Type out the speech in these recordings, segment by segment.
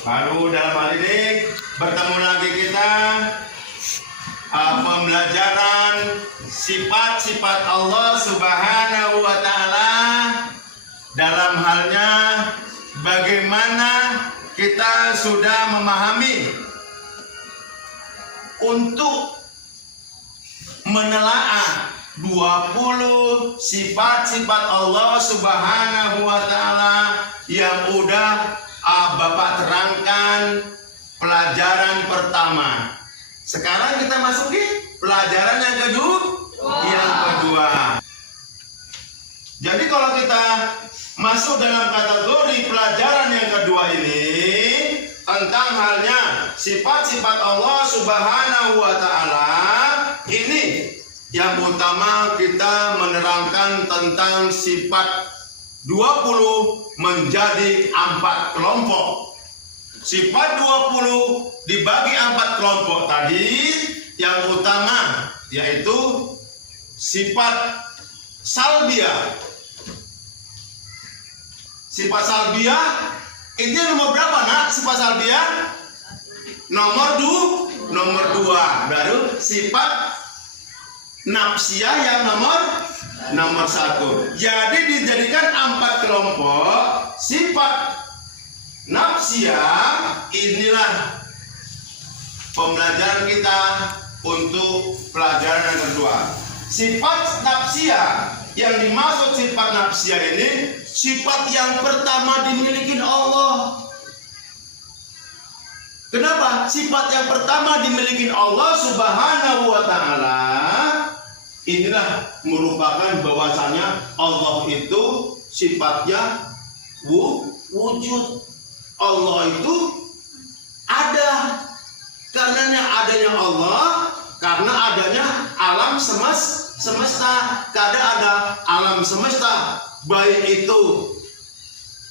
Baru dalam hal ini bertemu lagi kita pembelajaran sifat-sifat Allah Subhanahu wa Ta'ala, dalam halnya bagaimana kita sudah memahami untuk menelaah 20 sifat-sifat Allah Subhanahu wa Ta'ala yang udah Bapak terangkan pelajaran pertama. Sekarang kita masuki pelajaran yang kedua. Jadi kalau kita masuk dalam kategori pelajaran yang kedua ini tentang halnya sifat-sifat Allah Subhanahu wa Ta'ala, ini yang utama kita menerangkan tentang sifat 20 menjadi 4 kelompok. Sifat 20 dibagi 4 kelompok tadi. Yang utama yaitu sifat salbiah. Sifat salbiah ini nomor berapa nak? Sifat salbiah nomor 2. Baru sifat nafsiyah yang nomor 1. Jadi dijadikan 4 kelompok. Sifat nafsiyah inilah pembelajaran kita untuk pelajaran yang kedua. Sifat nafsiyah, yang dimaksud sifat nafsiyah ini sifat yang pertama dimiliki Allah. Kenapa? Sifat yang pertama dimiliki Allah Subhanahu wa Ta'ala. Inilah merupakan bahwasanya Allah itu sifatnya wujud. Allah itu ada. Karenanya adanya Allah, karena adanya alam semesta. Karena ada alam semesta, baik itu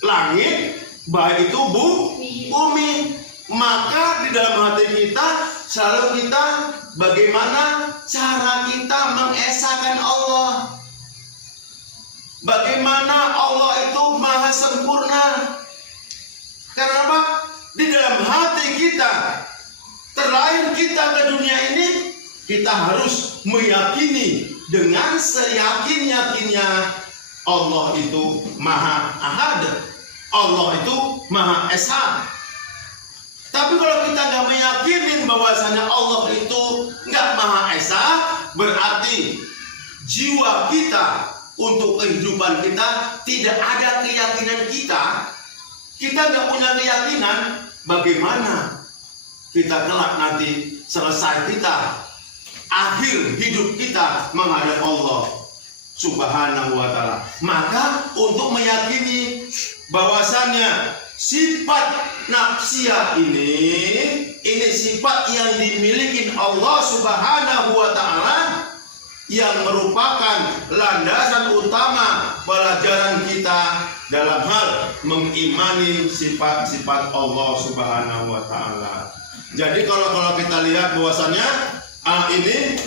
langit, baik itu bumi. Maka di dalam hati kita selalu kita bagaimana cara kita mengesahkan Allah. Bagaimana Allah itu maha sempurna. Karena apa? Di dalam hati kita, terlahir kita ke dunia ini, kita harus meyakini dengan seyakin-yakinnya Allah itu maha ahad, Allah itu maha esa. Tapi kalau kita nggak meyakinin bahwasanya Allah itu nggak maha esa, berarti jiwa kita untuk kehidupan kita tidak ada keyakinan kita. Kita nggak punya keyakinan bagaimana kita kelak nanti selesai kita akhir hidup kita menghadap Allah Subhanahu wa Ta'ala. Maka untuk meyakini bahwasanya sifat nafsiyah ini sifat yang dimiliki Allah Subhanahu wa Ta'ala, yang merupakan landasan utama pelajaran kita dalam hal mengimani sifat-sifat Allah Subhanahu wa Ta'ala. Jadi kalau kita lihat bahwasannya ini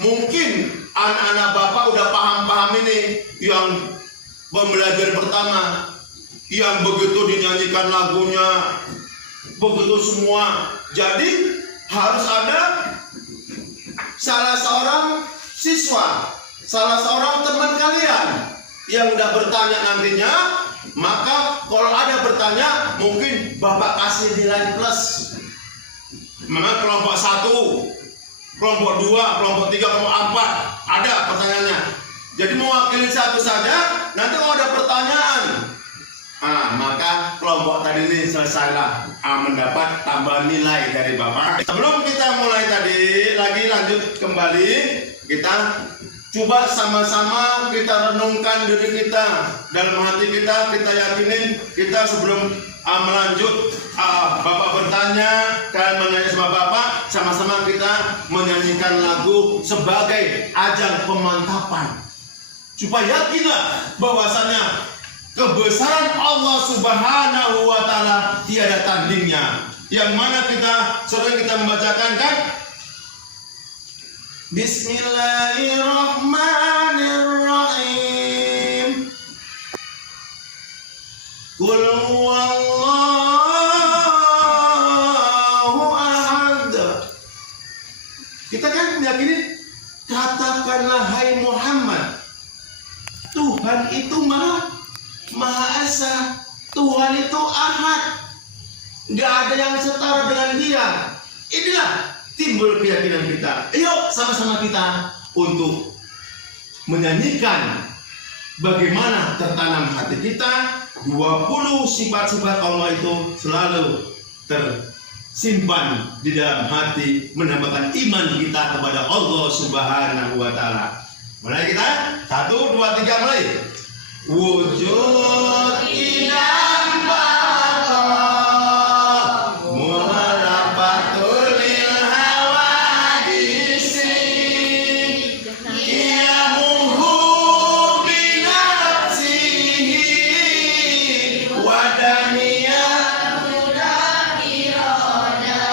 mungkin anak-anak Bapak udah paham ini yang pembelajaran pertama, yang begitu dinyanyikan lagunya, begitu semua. Jadi harus ada salah seorang siswa, salah seorang teman kalian yang udah bertanya nantinya. Maka kalau ada bertanya, mungkin Bapak kasih nilai plus. Memang kelompok 1, kelompok 2, kelompok 3, kelompok 4 ada pertanyaannya. Jadi mewakili satu saja. Nanti kalau ada pertanyaan, maka kelompok tadi ini selesailah mendapat tambahan nilai dari Bapak. Sebelum kita mulai tadi, lagi lanjut kembali, kita coba sama-sama kita renungkan diri kita. Dalam hati kita yakinin kita sebelum melanjut Bapak bertanya, kalian menanya sama Bapak, sama-sama kita menyanyikan lagu sebagai ajang pemantapan. Supaya yakinlah bahwasanya kebesaran Allah Subhanahu wa Ta'ala tiada tandingnya. Yang mana kita sering kita membacakan kan? Bismillahirrahmanirrahim. Qul huwallahu esa. Tuhan itu ahad. Nggak ada yang setara dengan dia. Inilah timbul keyakinan kita. Yuk sama-sama kita untuk menyanyikan bagaimana tertanam hati kita. 20 sifat-sifat Allah itu selalu tersimpan di dalam hati, menambahkan iman kita kepada Allah Subhanahu wa Ta'ala. Mulai kita 1, 2, 3 mulai. Wujud inam baqa muharapatul lil hawadisi qiyamuhu binafsihi wadaniyatu la irada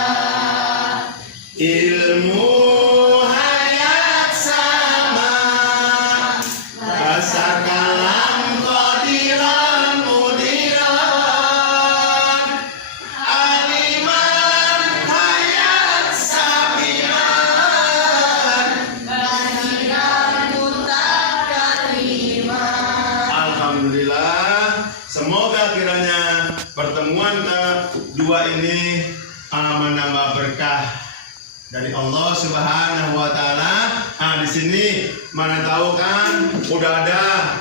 ilmu hayat sama rasa kalam qadiran mudiran aliman hayat sabian basiran mutakaliman. Alhamdulillah, semoga kiranya pertemuan kedua ini menambah berkah dari Allah Subhanahu wa Ta'ala. Di sini mana tahu kan udah ada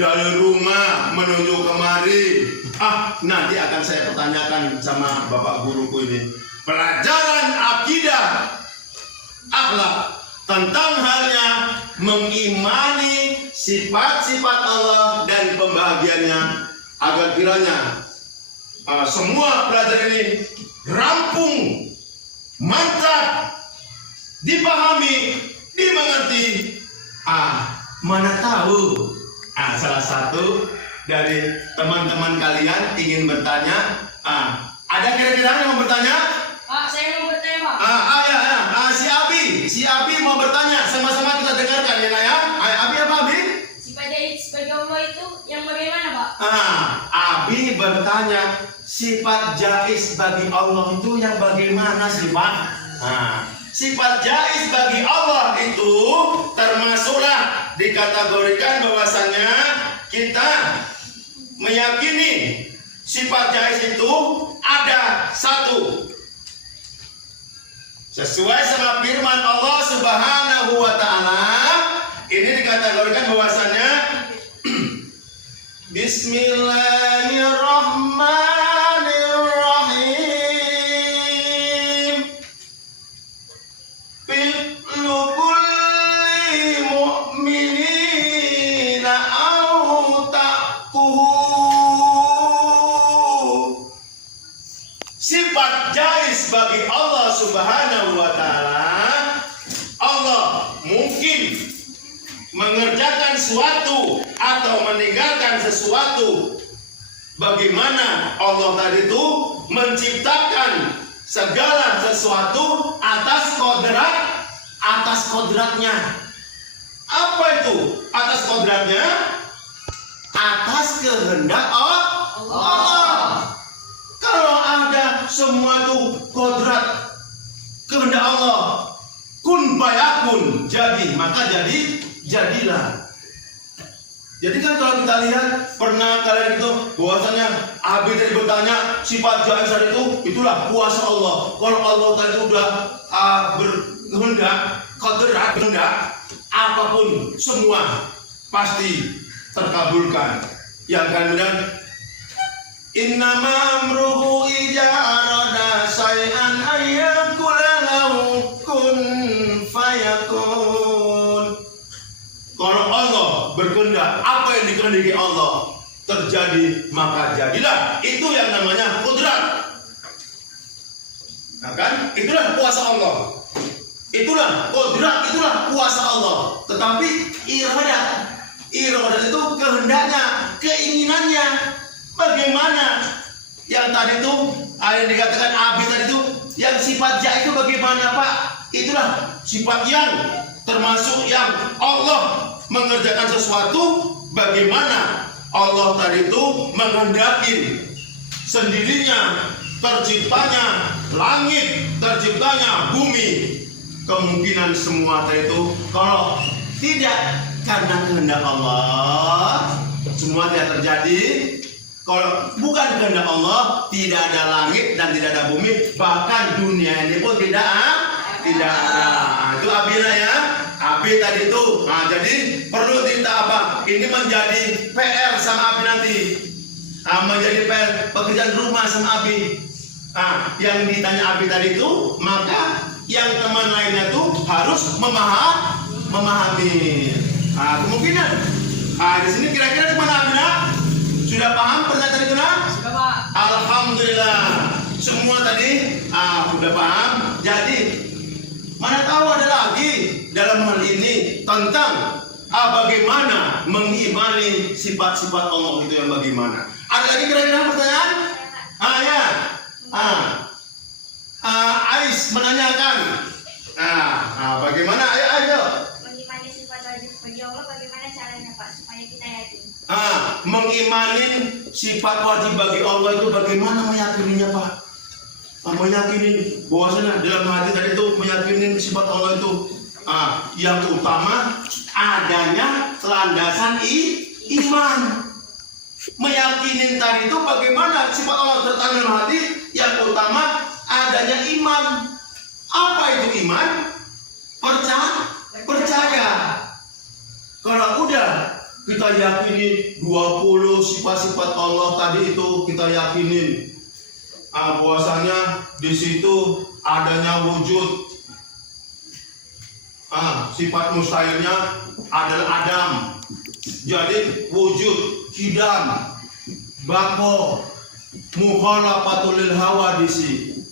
dari rumah menuju kemari. Nanti akan saya pertanyakan sama Bapak guruku ini pelajaran akidah akhlak tentang halnya mengimani sifat-sifat Allah dan pembahagiannya, agar kiranya semua pelajaran ini rampung, mantap, dipahami, dimengerti. Mana tahu salah satu dari teman-teman kalian ingin bertanya. Ada kira-kira yang mau bertanya? Pak, saya mau bertanya, Pak. Ya. Si Abi mau bertanya. Sama-sama kita dengarkan ya, Naya. Abi apa, Abi? Sifat jahit sebagai Allah itu yang bagaimana, Pak? Abi bertanya, sifat jais bagi Allah itu yang bagaimana sih, Pak? Sifat jais bagi Allah itu termasuklah dikategorikan bahwasanya kita meyakini sifat jais itu ada satu, sesuai sama firman Allah Subhanahu wa Ta'ala. Ini dikategorikan bahwasanya Bismillahirrahmanirrahim. Fi'lu kulli mu'minina au taqkuhu. Sifat jais bagi Allah Subhanahu wa Ta'ala. Allah mungkin mengerjakan sesuatu atau meninggalkan sesuatu. Bagaimana Allah tadi itu menciptakan segala sesuatu atas kodratnya. Apa itu atas kodratnya? Atas kehendak Allah. Kalau ada semua itu kodrat kehendak Allah, kun fayakun, jadi maka jadilah. Jadi kan kalau kita lihat, pernah kalian itu bahwasanya Abi tadi bertanya sifat jais itu itulah kuasa Allah. Kalau Allah tadi udah berkehendak, kodrat kehendak, apapun semua pasti terkabulkan. Yang kemudian innama amruhu idza arada syai'an ayyakula lahu kun fayakun. Kalau Allah berkehendak, apa yang dikehendaki Allah terjadi, maka jadilah. Itu yang namanya kudrat. Nah kan, itulah kuasa Allah. Itulah kudrat, itulah kuasa Allah. Tetapi iradat itu kehendaknya, keinginannya. Bagaimana? Yang tadi itu, yang dikatakan Abi tadi itu, yang sifat ja itu bagaimana, Pak? Itulah sifat yang termasuk yang Allah mengerjakan sesuatu. Bagaimana Allah tadi itu menghendaki sendirinya terciptanya langit, terciptanya bumi. Kemungkinan semua itu kalau tidak karena kehendak Allah, semua tidak terjadi. Kalau bukan kehendak Allah, tidak ada langit dan tidak ada bumi, bahkan dunia ini pun tidak ada. Itu Abila ya, Abi tadi itu. Nah, jadi perlu kita apa? Ini menjadi PR sama Abi nanti. Menjadi PR pekerjaan rumah sama Abi. Yang ditanya Abi tadi itu, maka yang teman lainnya itu harus memahami. Kemungkinan. Di sini kira-kira di mana Abi? Sudah paham pernyataan itu nak? Sudah Pak. Alhamdulillah. Semua tadi sudah paham. Jadi mana tahu ada lagi dalam hal ini tentang bagaimana mengimani sifat-sifat Allah itu yang bagaimana. Ada lagi kira-kira pertanyaan? Ya. Ais menanyakan. Bagaimana? Ayo. Mengimani sifat wajib bagi Allah bagaimana caranya Pak supaya kita yakin? Mengimani sifat wajib bagi Allah itu bagaimana meyakininya Pak? Meyakini bahwasanya dalam hati tadi itu meyakini sifat Allah itu yang utama adanya landasan iman. Meyakini tadi itu bagaimana sifat Allah tertanam dalam hati yang utama adanya iman. Apa itu iman? Percaya. Kalau udah kita yakini 20 sifat-sifat Allah tadi itu kita yakinin bahwasanya di situ adanya wujud. Sifat mustahilnya adalah Adam. Jadi wujud, kidam, bako, mukhalafatul lil hawadisi,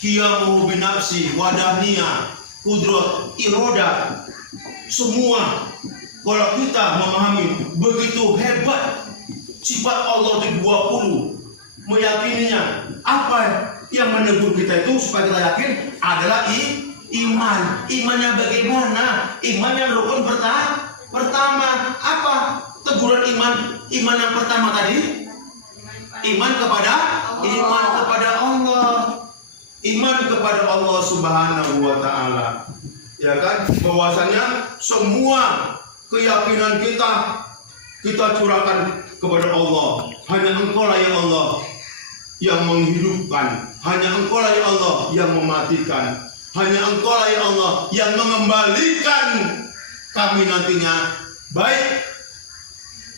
qiyamuhu binafsi, wadahniya, kudrat, iroda. Semua kalau kita memahami begitu hebat sifat Allah itu 20, meyakininya, apa yang menegur kita itu supaya kita yakin adalah iman. Imannya bagaimana? Iman yang rukun pertama apa? Teguran iman yang pertama tadi? Iman kepada Allah. Iman kepada Allah Subhanahu wa taala. Ya kan? Bahwasanya semua keyakinan kita curahkan kepada Allah. Hanya Engkau lah ya Allah yang menghidupkan. Hanya Engkau lah ya Allah yang mematikan. Hanya Engkau lah ya Allah yang mengembalikan kami nantinya baik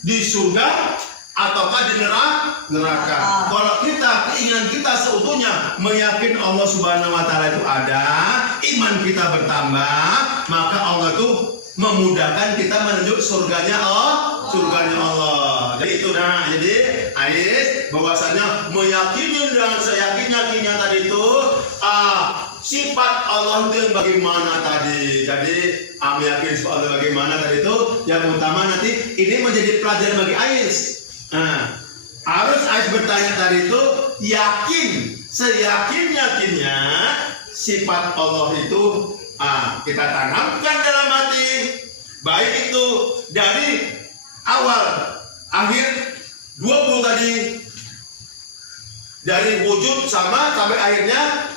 di surga ataukah di neraka. Kalau keinginan kita seutuhnya meyakini Allah Subhanahu wa taala itu ada, iman kita bertambah, maka Allah itu memudahkan kita menuju surganya Allah. Jadi itu jadi Ais bahwasanya meyakini dengan seyakin-yakinnya tadi itu sifat Allah itu yang bagaimana tadi. Jadi meyakini sifat Allah bagaimana tadi itu yang utama nanti ini menjadi pelajaran bagi Ais. Harus Ais bertanya tadi itu yakin, seyakin-yakinnya sifat Allah itu kita tanamkan dalam hati, baik itu dari awal akhir 20 tadi, dari wujud sampai akhirnya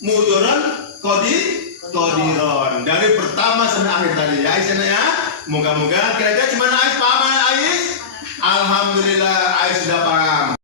mudoran kodiron, dari pertama sampai akhir tadi ya Ais ya. Moga-moga kira-kira gimana Ais, paham Ais? Alhamdulillah Ais sudah paham.